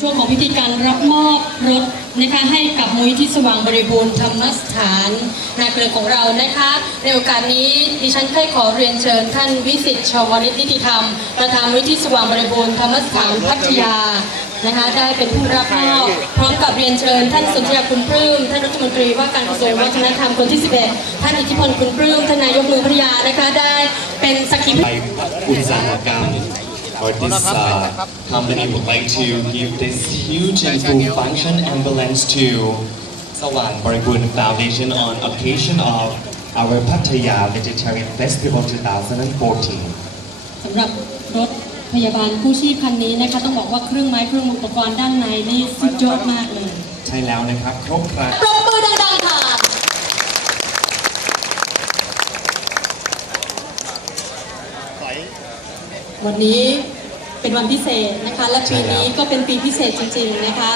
ช่วงของพิธีการรับมอบรถนะคะให้กับมูลที่สว่างบริบูรณ์ธรรมสถานนาเกลือของเรานะคะ ในโอกาสนี้ดิฉันเคยขอเรียนเชิญท่านวิสิตชวลิตนิติธรรม ประธานมูลที่สว่างบริบูรณ์ธรรมสถานพัทยานะคะได้เป็นผู้รับมอบพร้อมกับเรียนเชิญ ท่านสนธิยาคุณปลื้มท่านรัฐมนตรีว่าการกระทรวงวัฒนธรรมคนที่ 11 ท่านอิทธิพลคุณปลื้มท่านนายกเมืองพัทยานะคะได้เป็นสักขีพไปอุตสาหกรรม or this uh, company would like to give this huge and full function ambulance to Sawang Barikun Foundation on occasion of our Pattaya Vegetarian Festival 2014. สำหรับรถพยาบาลกู้ชีพคันนี้นะคะต้องบอกว่าเครื่องไม้เครื่องอุปกรณ์ด้านในนี่สุดยอดมากเลย ใช่แล้วนะครับ ครบครัน ปรบมือดังๆค่ะ วันนี้เป็นวันพิเศษนะคะ และปีนี้ก็เป็นปีพิเศษจริงๆนะคะ